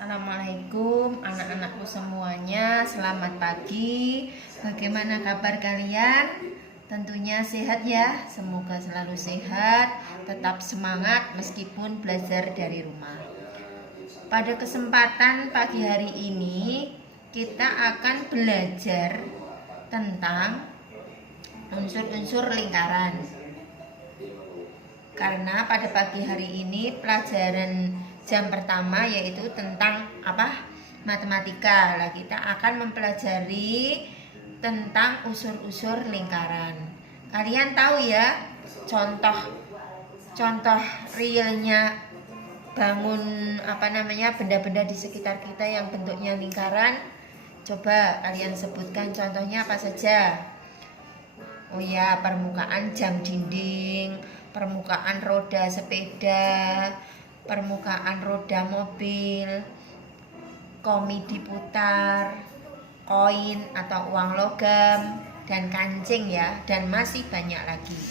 Assalamualaikum anak-anakku semuanya, selamat pagi. Bagaimana kabar kalian? Tentunya sehat ya, semoga selalu sehat, tetap semangat meskipun belajar dari rumah. Pada kesempatan pagi hari ini kita akan belajar tentang unsur-unsur lingkaran. Karena pada pagi hari ini pelajaran jam pertama yaitu tentang matematika. Lah kita akan mempelajari tentang unsur-unsur lingkaran. Kalian tahu ya contoh realnya bangun benda-benda di sekitar kita yang bentuknya lingkaran. Coba kalian sebutkan contohnya apa saja. Oh ya, permukaan jam dinding, permukaan roda sepeda, permukaan roda mobil, komedi putar, koin atau uang logam, dan kancing ya, dan masih banyak lagi.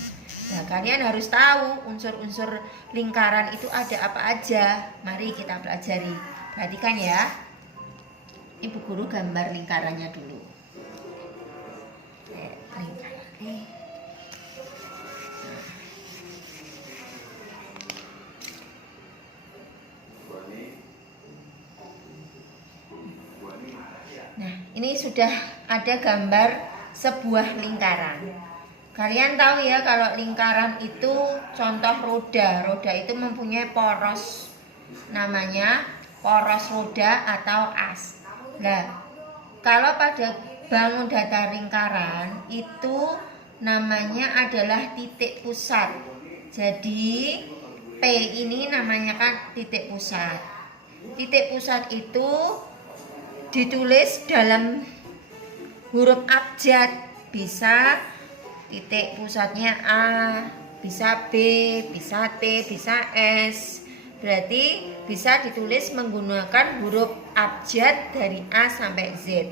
Nah, kalian harus tahu unsur-unsur lingkaran itu ada apa aja. Mari kita pelajari. Perhatikan ya. Ibu guru gambar lingkarannya dulu. Nah, ini sudah ada gambar sebuah lingkaran. Kalian tahu ya kalau lingkaran itu contoh roda. Roda itu mempunyai poros, namanya poros roda atau as. Nah, kalau pada bangun datar lingkaran itu namanya adalah titik pusat. Jadi P ini namanya kan titik pusat. Titik pusat itu ditulis dalam huruf abjad, bisa titik pusatnya A, bisa B, bisa T, bisa S. Berarti bisa ditulis menggunakan huruf abjad dari A sampai Z.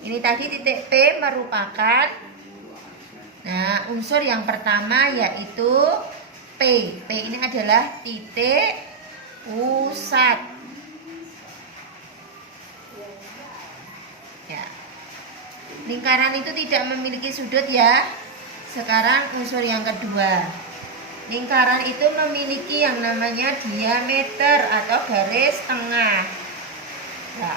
Ini tadi titik P merupakan unsur yang pertama yaitu P. P ini adalah titik pusat. Ya. Lingkaran itu tidak memiliki sudut ya. Sekarang unsur yang kedua. Lingkaran itu memiliki yang namanya diameter atau garis tengah. Nah,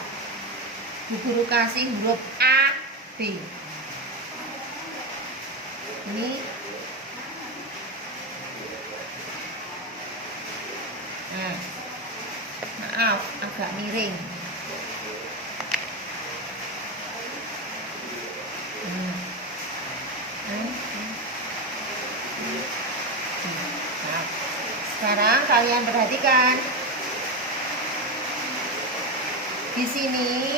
Bu Guru kasih huruf A, B. Ini maaf, agak miring. Sekarang kalian perhatikan. Di sini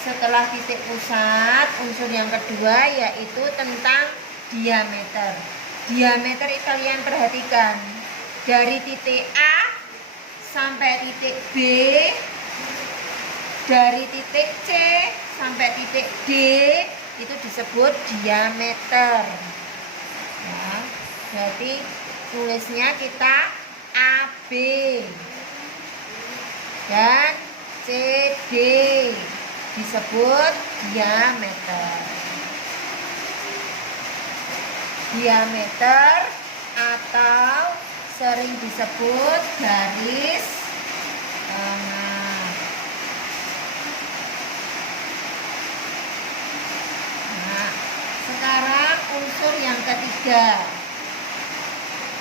setelah titik pusat, unsur yang kedua yaitu tentang diameter. Diameter itu kalian perhatikan. Dari titik A sampai titik B, dari titik C sampai titik D itu disebut diameter. Ya, berarti tulisnya kita AB dan CD disebut diameter. Diameter atau sering disebut garis tengah. Nah, sekarang unsur yang ketiga.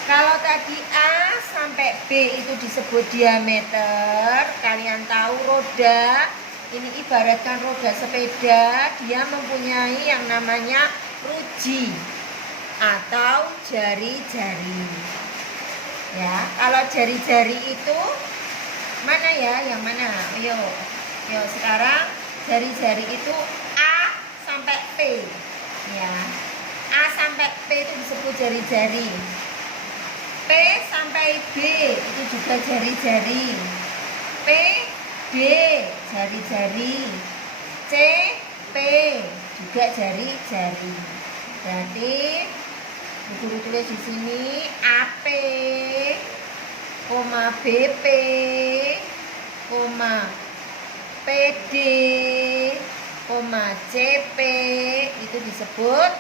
Kalau tadi A sampai B itu disebut diameter, kalian tahu roda, ini ibaratkan roda sepeda, dia mempunyai yang namanya ruji atau jari-jari. Ya, kalau jari-jari itu mana ya? Yang mana? Ayo sekarang jari-jari itu A sampai P. Ya, A sampai P itu disebut jari-jari. P sampai B itu juga jari-jari. P, D, jari-jari. C, P juga jari-jari. Berarti Bu Guru tulis di sini AP, BP, koma PD, koma CP itu disebut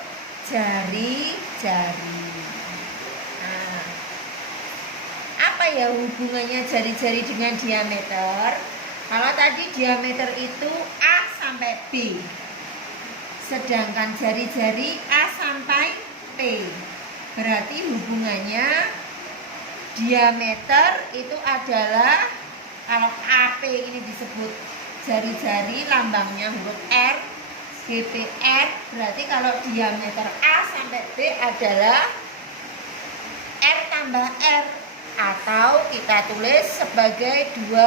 jari-jari. Nah, apa ya hubungannya jari-jari dengan diameter? Kalau tadi diameter itu A sampai B, sedangkan jari-jari A sampai P. Berarti hubungannya diameter itu adalah, kalau AP ini disebut jari-jari, lambangnya huruf R, GPR. Berarti kalau diameter A sampai B adalah R tambah R, atau kita tulis sebagai 2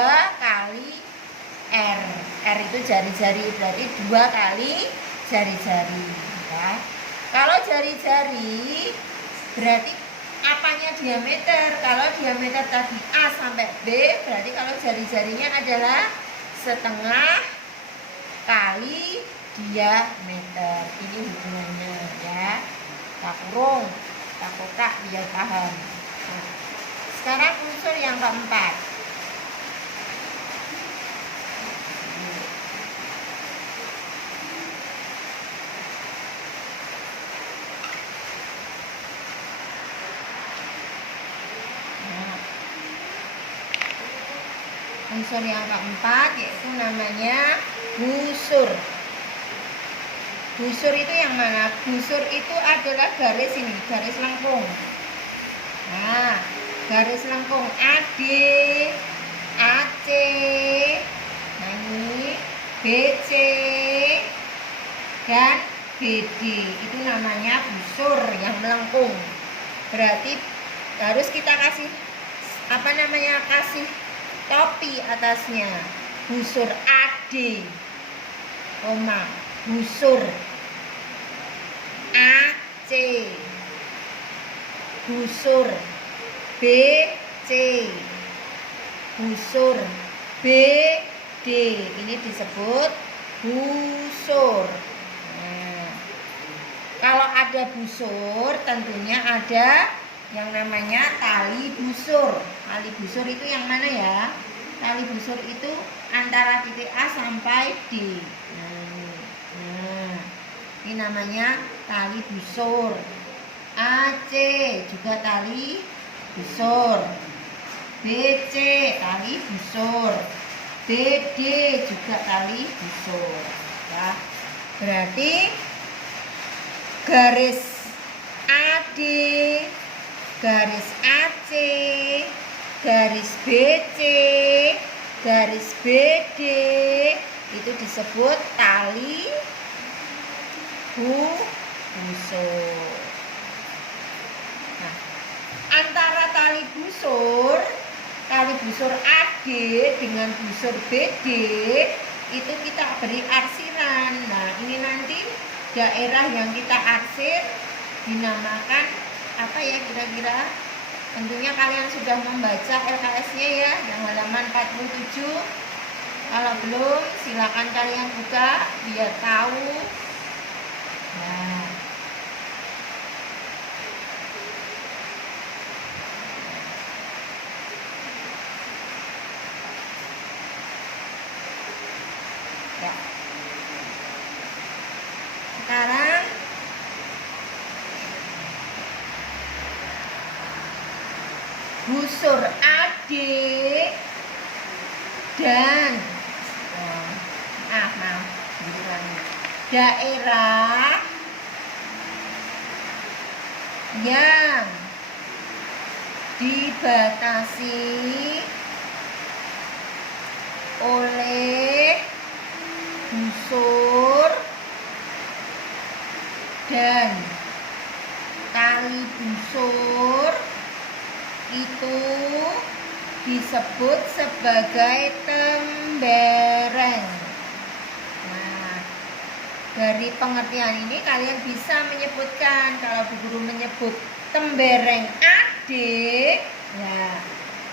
kali R. R itu jari-jari, berarti 2 kali jari-jari ya. Kalau jari-jari berarti apanya diameter? Kalau diameter tadi A sampai B, berarti kalau jari-jarinya adalah setengah kali diameter. Ini hubungannya ya. Kita kurung, kita kotak biar paham. Nah, sekarang unsur yang keempat. Unsur yang keempat yaitu namanya busur. Busur itu yang mana? Busur itu adalah garis ini, garis lengkung. Nah, garis lengkung AD, AC, nah ini BC dan BD. Itu namanya busur yang melengkung. Berarti harus kita kasih kasih topi atasnya. Busur AD, busur AC, busur BC, busur BD. Ini disebut busur. Nah, kalau ada busur tentunya ada yang namanya tali busur. Tali busur itu yang mana ya? Tali busur itu antara titik A sampai D. Nah, ini namanya tali busur. AC juga tali busur. BC tali busur. BD juga tali busur. Ya. Berarti garis AD, garis AC, garis BC, garis BD itu disebut tali busur. Nah, antara tali busur AD dengan busur BD itu kita beri arsiran. Nah, ini nanti daerah yang kita arsir dinamakan apa ya kira-kira? Tentunya kalian sudah membaca LKS-nya ya, yang halaman 47. Kalau belum, silakan kalian buka biar tahu. Nah, ya. Sekarang busur AD dan daerah yang dibatasi oleh busur dan tali busur itu disebut sebagai tembereng. Nah, dari pengertian ini kalian bisa menyebutkan, kalau Bu Guru menyebut tembereng AD, ya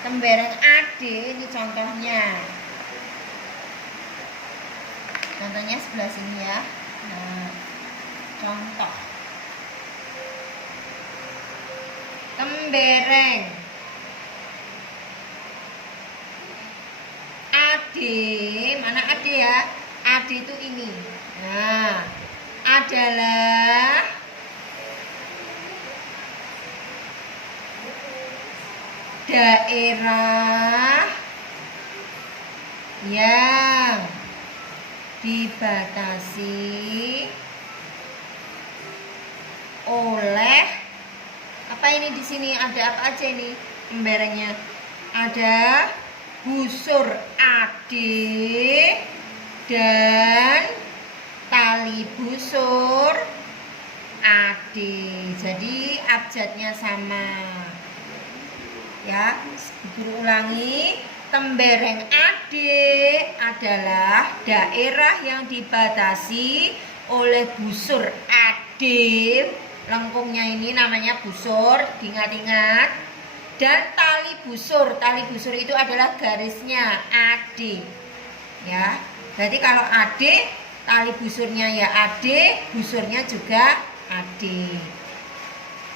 tembereng AD ini contohnya. Contohnya sebelah sini ya. Nah, contoh tembereng AD AD, mana AD ya? AD itu ini. Nah, adalah daerah yang dibatasi oleh apa ini di sini ada apa aja ini lembarannya? Ada busur AD dan tali busur AD. Jadi abjadnya sama. Ya, guru ulangi. Tembereng AD adalah daerah yang dibatasi oleh busur AD. Lengkungnya ini namanya busur, diingat-ingat. Dan tali busur itu adalah garisnya AD. Ya, berarti kalau AD, tali busurnya ya AD, busurnya juga AD.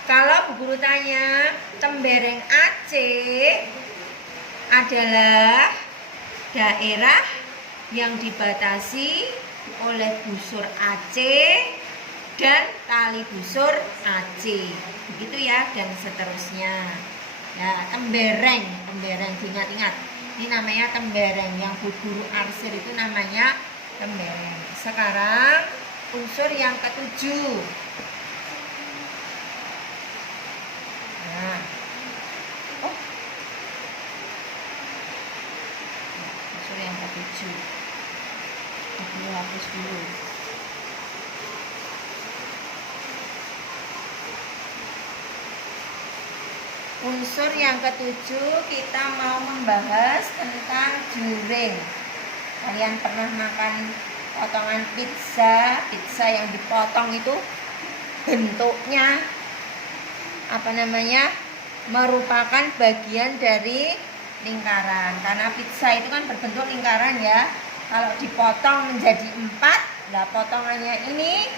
Kalau Bu Guru tanya, tembereng AC adalah daerah yang dibatasi oleh busur AC dan tali busur AC. Begitu ya, dan seterusnya. Ya, tembereng diingat-ingat. Ini namanya tembereng, yang Bu Guru arsir itu namanya tembereng. Sekarang unsur yang ketujuh. Nah, unsur yang ketujuh. Aku hapus dulu. Unsur yang ketujuh kita mau membahas tentang juring. Kalian pernah makan potongan pizza yang dipotong itu bentuknya apa namanya? Merupakan bagian dari lingkaran. Karena pizza itu kan berbentuk lingkaran ya. Kalau dipotong menjadi 4, nah potongannya ini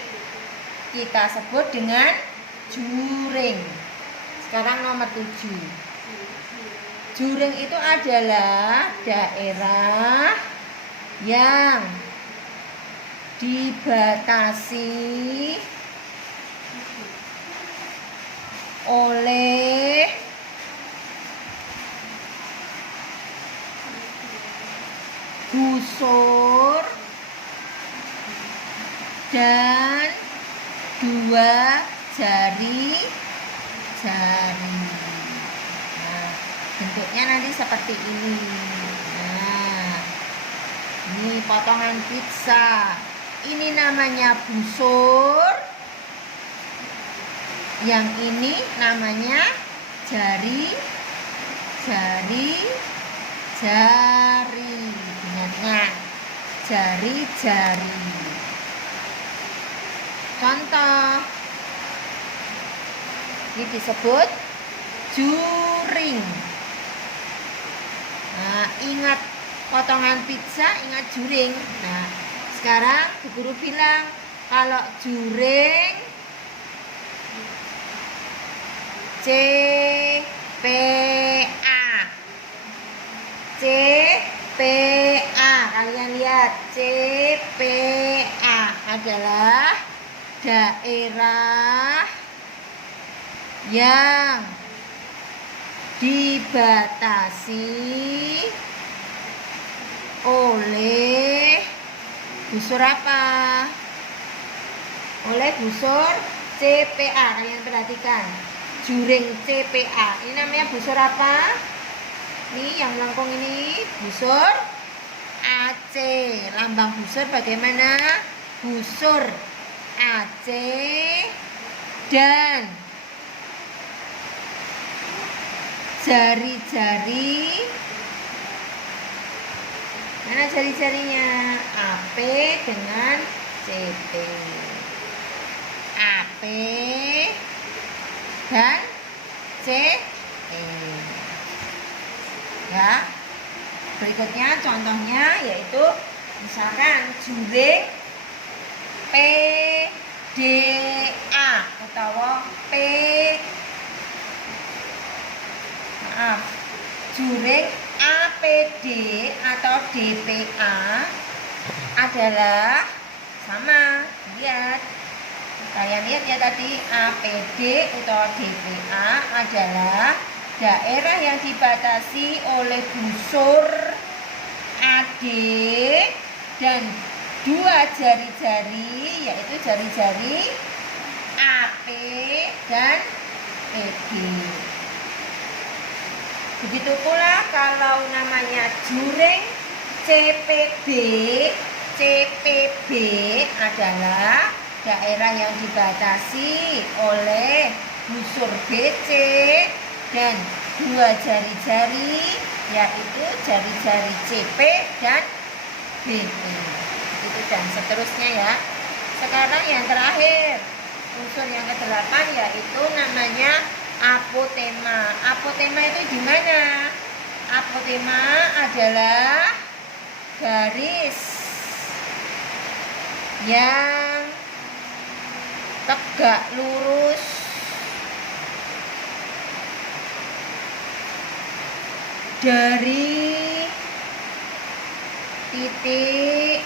kita sebut dengan juring. Sekarang nomor 7. Juring itu adalah daerah yang dibatasi oleh busur dan 2 jari. Nah, bentuknya nanti seperti ini. Nah, ini potongan pizza. Ini namanya busur. Yang ini namanya jari. Ingat-ingat, jari-jari. Contoh. Ini disebut juring. Nah, ingat potongan pizza, ingat juring. Nah, sekarang Bu Guru bilang kalau juring CPA. Kalian lihat, CPA adalah daerah yang dibatasi oleh busur apa? Oleh busur CPA. Kalian perhatikan, juring CPA. Ini namanya busur apa? Ini yang melengkung ini busur AC. Lambang busur bagaimana? Busur AC dan jari-jari. Mana jari-jarinya? AP dengan CP. AP dan CE. Ya. Berikutnya contohnya yaitu misalkan juring PDA atau juring AP. APD atau DPA adalah sama. Lihat, kalian lihat ya tadi, APD atau DPA adalah daerah yang dibatasi oleh busur AD dan dua jari-jari, yaitu jari-jari AP dan ED. Begitu pula kalau namanya juring CPB, CPB adalah daerah yang dibatasi oleh busur BC dan dua jari-jari, yaitu jari-jari CP dan BP. Itu dan seterusnya ya. Sekarang yang terakhir, unsur yang ke-8 yaitu namanya apotema. Apotema itu gimana? Apotema adalah garis yang tegak lurus dari titik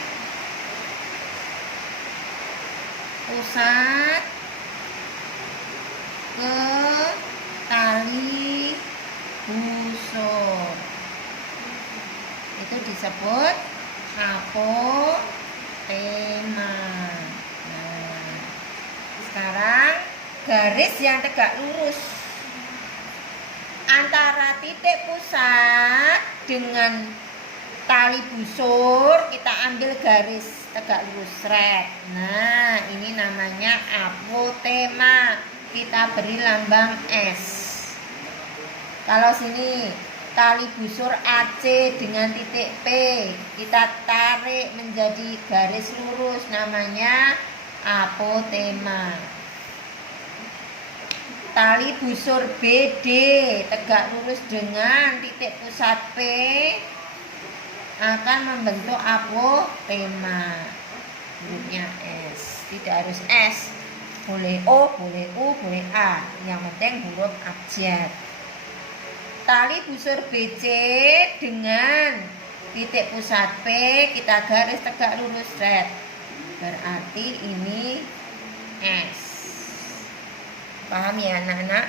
pusat ke tali busur. Itu disebut apotema. Nah, sekarang garis yang tegak lurus antara titik pusat dengan tali busur, kita ambil garis tegak lurus red. Nah, ini namanya apotema. Kita beri lambang S. Kalau sini tali busur AC dengan titik P, kita tarik menjadi garis lurus, namanya apotema. Tali busur BD tegak lurus dengan titik pusat P akan membentuk apotema. Hurufnya S, tidak harus S, boleh O, boleh U, boleh A, yang penting huruf abjad. Tali busur BC dengan titik pusat P kita garis tegak lurus red, berarti ini S. Paham ya anak-anak?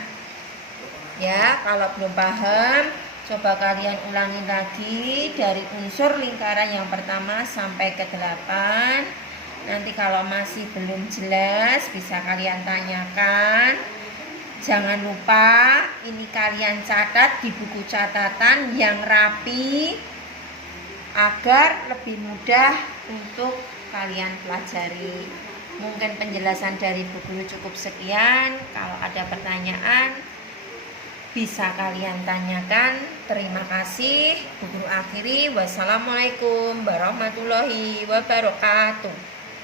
Ya, kalau belum paham, coba kalian ulangi lagi dari unsur lingkaran yang pertama sampai ke-8. Nanti kalau masih belum jelas bisa kalian tanyakan. Jangan lupa ini kalian catat di buku catatan yang rapi agar lebih mudah untuk kalian pelajari. Mungkin penjelasan dari Bu Guru cukup sekian. Kalau ada pertanyaan bisa kalian tanyakan. Terima kasih. Bu Guru akhiri. Wassalamualaikum warahmatullahi wabarakatuh.